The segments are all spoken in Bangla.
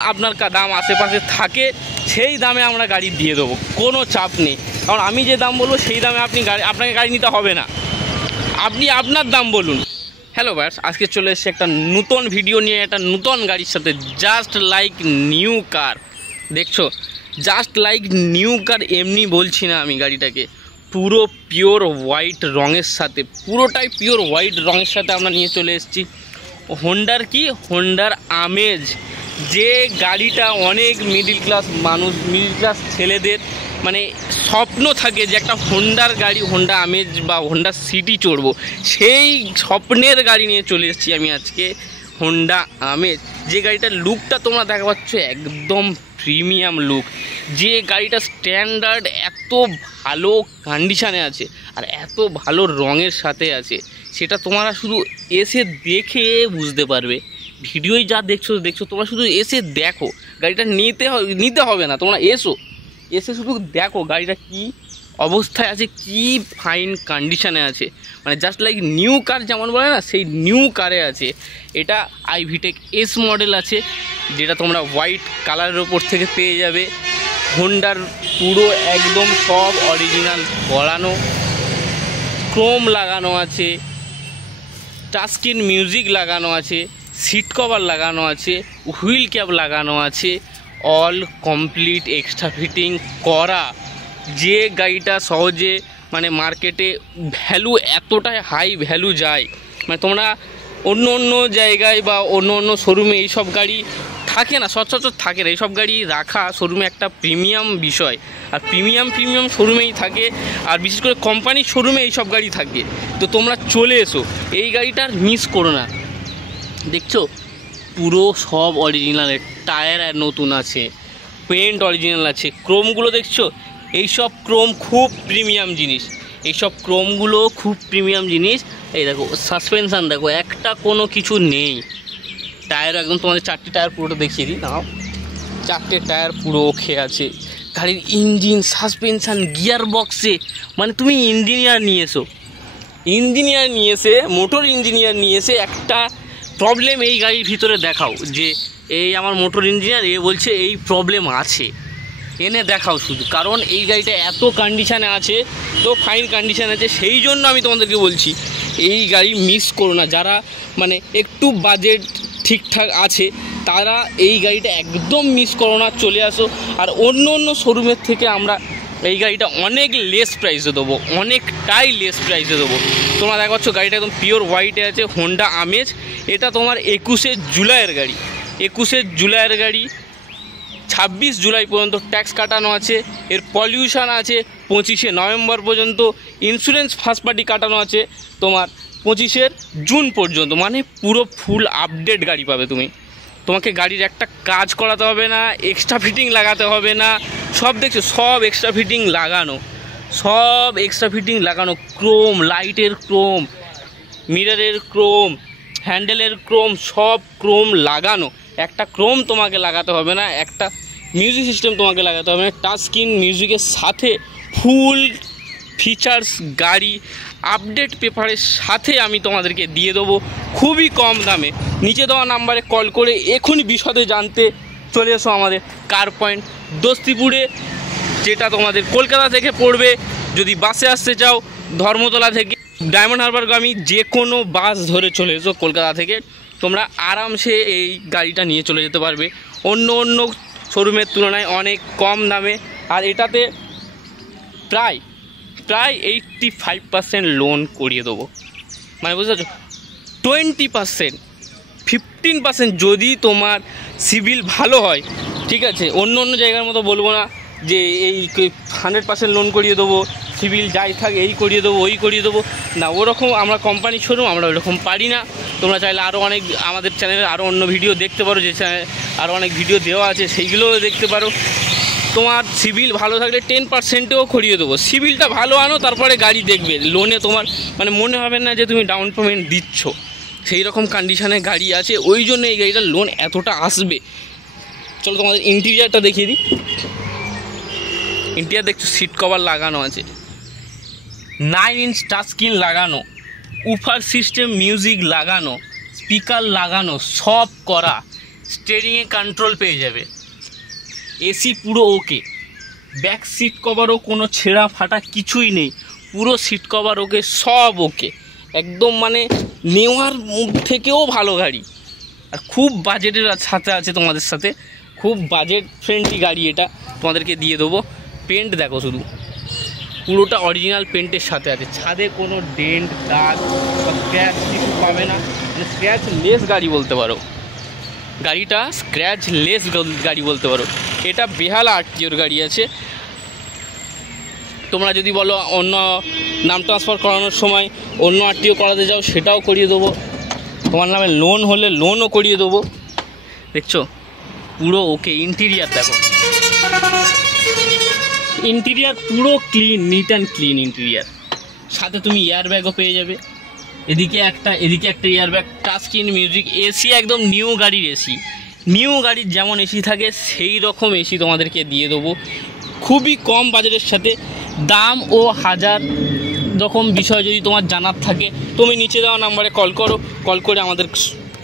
আপনার দাম আশেপাশে থাকে সেই দামে আমরা গাড়ি দিয়ে দেবো, কোনো চাপ নেই। কারণ আমি যে দাম বলবো সেই দামে আপনাকে গাড়ি নিতে হবে না, আপনি আপনার দাম বলুন। হ্যালো ভাইস, আজকে চলে এসেছে একটা নতুন ভিডিও নিয়ে, একটা নতুন গাড়ির সাথে। জাস্ট লাইক নিউ কার, দেখছো, জাস্ট লাইক নিউ কার। এমনি বলছি না আমি, গাড়িটাকে পুরো পিওর হোয়াইট রঙের সাথে, পুরোটাই পিওর হোয়াইট রঙের সাথে আমরা নিয়ে চলে এসেছি। হোন্ডার কি, হোন্ডার আমেজ, যে গাড়িটা অনেক মিডিল ক্লাস মানুষ, মিডিল ক্লাস ছেলেদের মানে স্বপ্ন থাকে যে একটা হোন্ডার গাড়ি, হোন্ডা আমেজ বা হোন্ডা সিটি চড়বো, সেই স্বপ্নের গাড়ি নিয়ে চলে এসেছি আমি আজকে। হোন্ডা আমেজ, যে গাড়িটার লুকটা তোমরা দেখা পাচ্ছ একদম প্রিমিয়াম লুক, যে গাড়িটা স্ট্যান্ডার্ড এত ভালো কন্ডিশানে আছে আর এত ভালো রঙের সাথে আছে, সেটা তোমরা শুধু এসে দেখে বুঝতে পারবে। ভিডিওই যা দেখছো তোমরা শুধু এসে দেখো, গাড়িটা নিতে হবে না, তোমরা এসে শুধু দেখো গাড়িটা কি অবস্থায় আছে, কি ফাইন কন্ডিশানে আছে। মানে জাস্ট লাইক নিউ কার যেমন বলে না, সেই নিউ কারে আছে। এটা আইভিটেক এস মডেল আছে, যেটা তোমরা হোয়াইট কালারের ওপর থেকে পেয়ে যাবে। হোন্ডার পুরো একদম সব অরিজিনাল করানো, ক্রোম লাগানো আছে, টাচস্ক্রিন মিউজিক লাগানো আছে, সিট কভার লাগানো আছে, হুইল ক্যাপ লাগানো আছে, অল কমপ্লিট এক্সট্রা ফিটিং করা। যে গাড়িটা সহজে মানে মার্কেটে ভ্যালু এতটাই হাই ভ্যালু যায়, মানে তোমরা অন্য জায়গায় বা অন্য শোরুমে এইসব গাড়ি থাকে না, সচরাচর থাকে না। এইসব গাড়ি রাখা শোরুমে একটা প্রিমিয়াম বিষয়, আর প্রিমিয়াম শোরুমেই থাকে, আর বিশেষ করে কোম্পানির শোরুমে এইসব গাড়ি থাকে। তো তোমরা চলে এসো, এই গাড়িটার মিস করো না। দেখছো পুরো সব অরিজিনাল, টায়ার নতুন আছে, পেন্ট অরিজিনাল আছে, ক্রোমগুলো দেখছো, এইসব ক্রোম খুব প্রিমিয়াম জিনিস, এইসব ক্রোমগুলো খুব প্রিমিয়াম জিনিস। এই দেখো সাসপেনশান দেখো, একটা কোনো কিছু নেই। টায়ার একদম তোমাদের 4টে টায়ার পুরোটা দেখিয়ে দিই, নাও 4টে টায়ার পুরো ওকে আছে। গাড়ির ইঞ্জিন, সাসপেনশান, গিয়ার বক্সে, মানে তুমি ইঞ্জিনিয়ার নিয়ে এসে মোটর ইঞ্জিনিয়ার নিয়ে এসে একটা প্রবলেম এই গাড়ির ভিতরে দেখাও, যে এই আমার মোটর ইঞ্জিনিয়ার এ বলছে এই প্রবলেম আছে, এনে দেখাও শুধু। কারণ এই গাড়িটা এত কন্ডিশানে আছে, তো ফাইন কন্ডিশান আছে, সেই জন্য আমি তোমাদেরকে বলছি এই গাড়ি মিস করো না। যারা মানে একটু বাজেট ঠিকঠাক আছে তারা এই গাড়িটা একদম মিস করো না, চলে আসো। আর অন্য শোরুমের থেকে আমরা এই গাড়িটা অনেক লেস প্রাইসে দেবো, অনেকটাই লেস প্রাইসে দেবো। তোমরা দেখা পাচ্ছ গাড়িটা একদম পিওর হোয়াইটে আছে, হোন্ডা আমেজ। এটা তোমার 21শে জুলাইয়ের গাড়ি, 21শে জুলাইয়ের গাড়ি। 26 জুলাই পর্যন্ত ট্যাক্স কাটানো আছে, এর পলিউশন আছে 25শে নভেম্বর পর্যন্ত, ইন্স্যুরেন্স ফার্স্ট পার্টি কাটানো আছে তোমার 25শে জুন পর্যন্ত। মানে পুরো ফুল আপডেট গাড়ি পাবে তুমি। তোমাকে গাড়ির একটা কাজ করাতে হবে না, এক্সট্রা ফিটিং লাগাতে হবে না, সব দেখছো সব এক্সট্রা ফিটিং লাগানো, ক্রোম, লাইটের ক্রোম, মিররের ক্রোম, হ্যান্ডেলের ক্রোম, সব ক্রোম লাগানো। একটা ক্রোম তোমাকে লাগাতে হবে না, একটা মিউজিক সিস্টেম তোমাকে লাগাতে হবে না, টাচ স্ক্রিন মিউজিকের সাথে ফুল ফিচার্স গাড়ি আপডেট পেপারের সাথে আমি তোমাদেরকে দিয়ে দেবো খুবই কম দামে। নিচে দেওয়া নাম্বারে কল করে এখনই বিশদে জানতে চলে এসো আমাদের কার পয়েন্ট দোস্তিপুরে, যেটা তোমাদের কলকাতা থেকে পড়বে। যদি বাসে আসতে চাও ধর্মতলা থেকে ডায়মন্ড হারবারগামী যে কোনো বাস ধরে চলে এসো কলকাতা থেকে, তোমরা আরামসে এই গাড়িটা নিয়ে চলে যেতে পারবে অন্য শোরুমের তুলনায় অনেক কম দামে। আর এটাতে প্রায় 85% লোন করিয়ে দেবো, মানে বুঝতে পারছো, 20%, 15% যদি তোমার সিভিল ভালো হয়, ঠিক আছে। অন্য জায়গার মতো বলবো না যে এই 100% লোন করিয়ে দেবো, সিভিল যাই থাকে এই করিয়ে দেবো ওই করিয়ে দেবো না, ওরকম আমরা কোম্পানি শোরুম, আমরা ওরকম পারি না। তোমরা চাইলে আরও অনেক আমাদের চ্যানেলে আরও অন্য ভিডিও দেখতে পারো, যে চ্যানেলে আরও অনেক ভিডিও দেওয়া আছে সেইগুলোও দেখতে পারো। তোমার সিভিল ভালো থাকলে 10%ও করিয়ে দেবো। সিভিলটা ভালো আনো, তারপরে গাড়ি দেখবে, লোনে তোমার মানে মনে হবে না যে তুমি ডাউন পেমেন্ট দিচ্ছ, সেই রকম কন্ডিশানে গাড়ি আছে, ওই জন্য এই গাড়িটার লোন এতটা আসবে। চলো তোমাদের ইন্টেরিয়ারটা দেখিয়ে দিই। ইন্টেরিয়ার দেখছো, সিট কভার লাগানো আছে, 9 ইঞ্চ টাচ স্ক্রিন লাগানো, উফার সিস্টেম মিউজিক লাগানো, স্পিকার লাগানো, সব করা। স্টিয়ারিংয়ে কন্ট্রোল পেয়ে যাবে, এসি পুরো ওকে, ব্যাক সিট কভারও কোনো ছেঁড়া ফাটা কিছুই নেই, পুরো সিট কভার ওকে, সব ওকে একদম, মানে নেওয়ার থেকেও ভালো গাড়ি। আর খুব বাজেটের সাথে আছে তোমাদের সাথে, খুব বাজেট ফ্রেন্ডলি গাড়ি এটা তোমাদেরকে দিয়ে দেবো। পেন্ট দেখো শুধু, পুরোটা অরিজিনাল পেন্টের সাথে আছে, ছাদে কোনো ডেন্ট দাগ বা স্ক্র্যাচ কিছু পাবে না, মানে স্ক্র্যাচ লেস গাড়ি বলতে পারো, গাড়িটা স্ক্র্যাচ লেস গাড়ি বলতে পারো। এটা বেহালা আরটিওর গাড়ি আছে। তোমরা যদি বলো অন্য নাম ট্রান্সফার করানোর সময় অন্য আরটিও করাতে যাও, সেটাও করিয়ে দেবো। তোমার নামে লোন হলে লোনও করিয়ে দেবো। দেখছো পুরো ওকে। ইন্টিরিয়ার দেখো, ইন্টিরিয়ার পুরো clean, neat and clean interior. সাথে তুমি এয়ার ব্যাগও পেয়ে যাবে, এদিকে একটা air bag, touch screen music, AC একদম নিউ গাড়ির এসি, নিউ গাড়ির যেমন এসি থাকে সেই রকম এসি তোমাদেরকে দিয়ে দেবো খুবই কম বাজেটের সাথে। দাম ও হাজার রকম বিষয় যদি তোমার জানার থাকে, তুমি নিচে দেওয়া নাম্বারে কল করো, কল করে আমাদের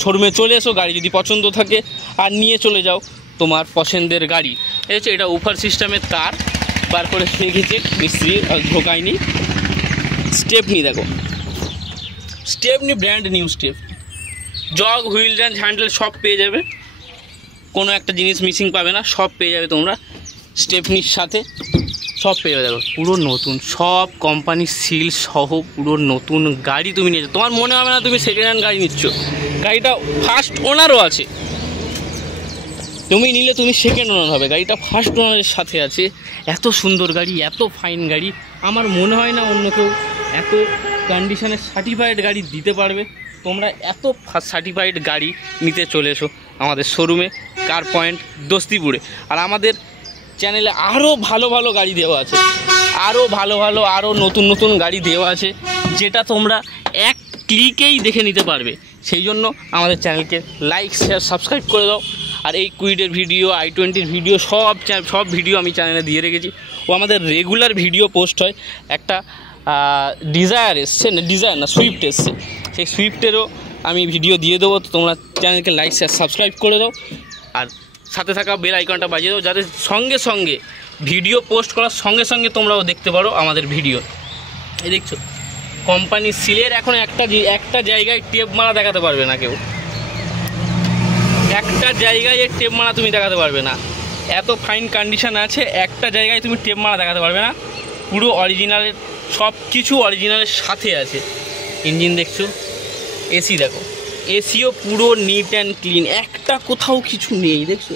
শোরুমে চলে এসো, গাড়ি যদি পছন্দ থাকে আর নিয়ে চলে যাও তোমার পছন্দের গাড়ি। এই হচ্ছে এটা উফার সিস্টেমের তার বার করে রেখেছে মিস্ত্রি, ঢোকায়নি। স্টেপনি দেখো, Stepney brand new step, jug wheel and handle সব পেয়ে যাবে, কোনো একটা জিনিস মিসিং পাবে না, সব পেয়ে যাবে তোমরা স্টেপনির সাথে, সব পেয়ে যাবে। দেখো পুরো নতুন, সব কোম্পানির সিল সহ পুরো নতুন গাড়ি তুমি নিয়েছো, তোমার মনে হবে না তুমি সেকেন্ড হ্যান্ড গাড়ি নিচ্ছ, গাড়িটা ফার্স্ট ওনারও আছে, তুমি নিলে তুমি সেকেন্ড ওনার হবে, গাড়িটা ফার্স্ট ওনারের সাথে আছে। এত সুন্দর গাড়ি, এত ফাইন গাড়ি, আমার মনে হয় না অন্য কেউ এত কন্ডিশনের সার্টিফাইড গাড়ি দিতে পারবে। তোমরা এত সার্টিফাইড গাড়ি নিতে চলে এসো আমাদের শোরুমে, কার পয়েন্ট দস্তিপুরে। আর আমাদের চ্যানেলে আরও ভালো ভালো গাড়ি দেওয়া আছে, আরও ভালো ভালো আরও নতুন নতুন গাড়ি দেওয়া আছে, যেটা তোমরা এক ক্লিকেই দেখে নিতে পারবে। সেই জন্য আমাদের চ্যানেলকে লাইক শেয়ার সাবস্ক্রাইব করে দাও। আর এই কুইডের ভিডিও, i20 ভিডিও, সব ভিডিও আমি চ্যানেলে দিয়ে রেখেছি। ও আমাদের রেগুলার ভিডিও পোস্ট হয়। একটা ডিজায়ার এসছে, সুইফট এসছে, সেই সুইফটেরও আমি ভিডিও দিয়ে দেবো। তো তোমরা চ্যানেলকে লাইক শেয়ার সাবস্ক্রাইব করে দাও, আর সাথে থাকা বেল আইকনটা বাজিয়ে দাও, যাতে সঙ্গে সঙ্গে ভিডিও পোস্ট করার সঙ্গে সঙ্গে তোমরাও দেখতে পারো আমাদের ভিডিও। এই দেখছো কোম্পানির সিলের এখন একটা জায়গায় টেপ মারা দেখাতে পারবে না কেউ, একটা জায়গায় টেপ মারা তুমি দেখাতে পারবে না, এত ফাইন কন্ডিশন আছে, একটা জায়গায় তুমি টেপ মারা দেখাতে পারবে না। পুরো অরিজিনালের সব কিছু অরিজিনালের সাথে আছে। ইঞ্জিন দেখছো, এসি দেখো, এসিও পুরো নিট অ্যান্ড ক্লিন, একটা কোথাও কিছু নেই। দেখছো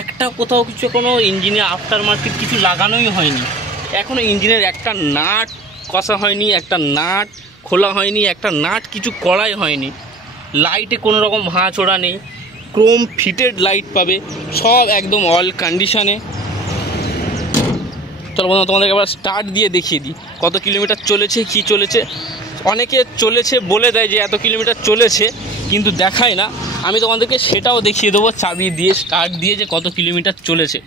একটা কোথাও কিছু, কোনো ইঞ্জিনে আফটার মার্কেট কিছু লাগানোই হয়নি, এখনও ইঞ্জিনের একটা নাট কষা হয়নি, একটা নাট খোলা হয়নি, একটা নাট কিছু করাই হয়নি। লাইটে কোনো রকম ভাঁচোড়া নেই, ক্রোম ফিটেড লাইট পাবে, সব একদম অল কন্ডিশনে। চলো বন্ধু তোমাদেরকে আবার স্টার্ট দিয়ে দেখিয়ে দিই কত কিলোমিটার চলেছে, কি চলেছে। অনেকে চলেছে বলে দেয় যে এত কিলোমিটার চলেছে, কিন্তু দেখায় না। আমি তোমাদেরকে সেটাও দেখিয়ে দেবো চাবি দিয়ে, স্টার্ট দিয়ে, যে কত কিলোমিটার চলেছে।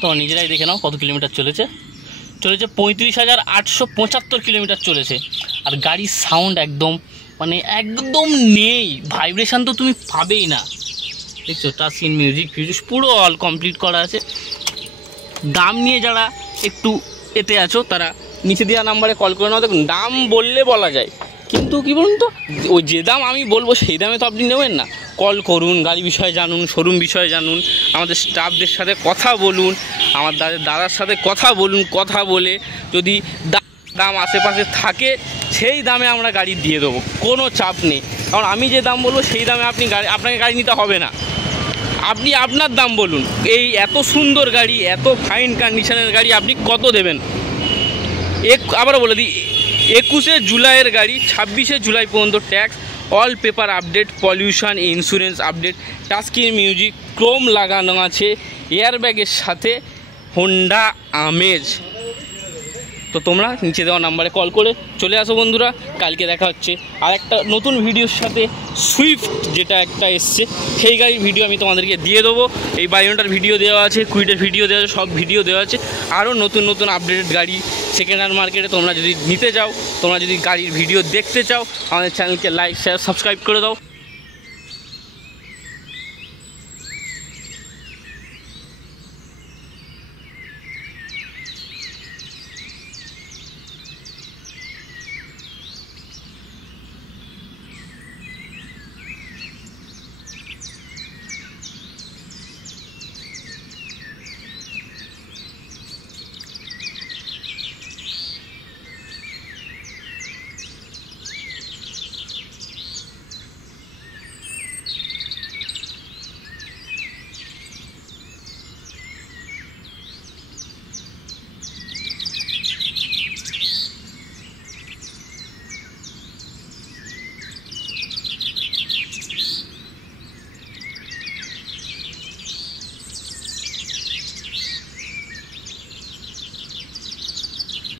তো নিজেরাই দেখে নাও কত কিলোমিটার চলেছে। 35,875 কিলোমিটার চলেছে। আর গাড়ির সাউন্ড একদম একদম নেই, ভাইব্রেশন তো তুমি পাবেই না। দেখছো টাচ স্ক্রিন মিউজিক পুরো অল কমপ্লিট করা আছে। দাম নিয়ে যারা একটু এতে আছো তারা নিচে দেওয়া নাম্বারে কল করে নাও। দেখুন দাম বললে বলা যায়, কিন্তু কী বলুন তো, ওই যে দাম আমি বলবো সেই দামে তো আপনি নেবেন না। কল করুন, গাড়ি বিষয়ে জানুন, শোরুম বিষয়ে জানুন, আমাদের স্টাফদের সাথে কথা বলুন, আমার দাদার সাথে কথা বলুন। কথা বলে যদি দাম আশেপাশে থাকে সেই দামে আমরা গাড়ি দিয়ে দেবো, কোনো চাপ নেই। কারণ আমি যে দাম বলবো সেই দামে আপনাকে গাড়ি নিতে হবে না। আপনি আপনার দাম বলুন, এই এত সুন্দর গাড়ি, এত ফাইন কন্ডিশনের গাড়ি আপনি কত দেবেন। আবারও বলে দিই, 21শে জুলাইয়ের গাড়ি, 26শে জুলাই পর্যন্ত tax, all paper update, pollution insurance update, touch screen music, Chrome লাগানো আছে, এয়ারব্যাগের সাথে, হোন্ডা আমেজ। তো তোমরা নিচে দেওয়া নাম্বারে কল করে চলে আসো বন্ধুরা। কালকে দেখা হচ্ছে আর একটা নতুন ভিডিওর সাথে। সুইফট যেটা একটা এসছে সেই গাড়ির ভিডিও আমি তোমাদেরকে দিয়ে দেবো। এই বায়োনটার ভিডিও দেওয়া আছে, কুইটের ভিডিও দেওয়া আছে, সব ভিডিও দেওয়া আছে। আরও নতুন নতুন আপডেটেড গাড়ি সেকেন্ড হ্যান্ড মার্কেটে তোমরা যদি নিতে চাও, তোমরা যদি গাড়ির ভিডিও দেখতে চাও, আমাদের চ্যানেলকে লাইক শেয়ার সাবস্ক্রাইব করে দাও।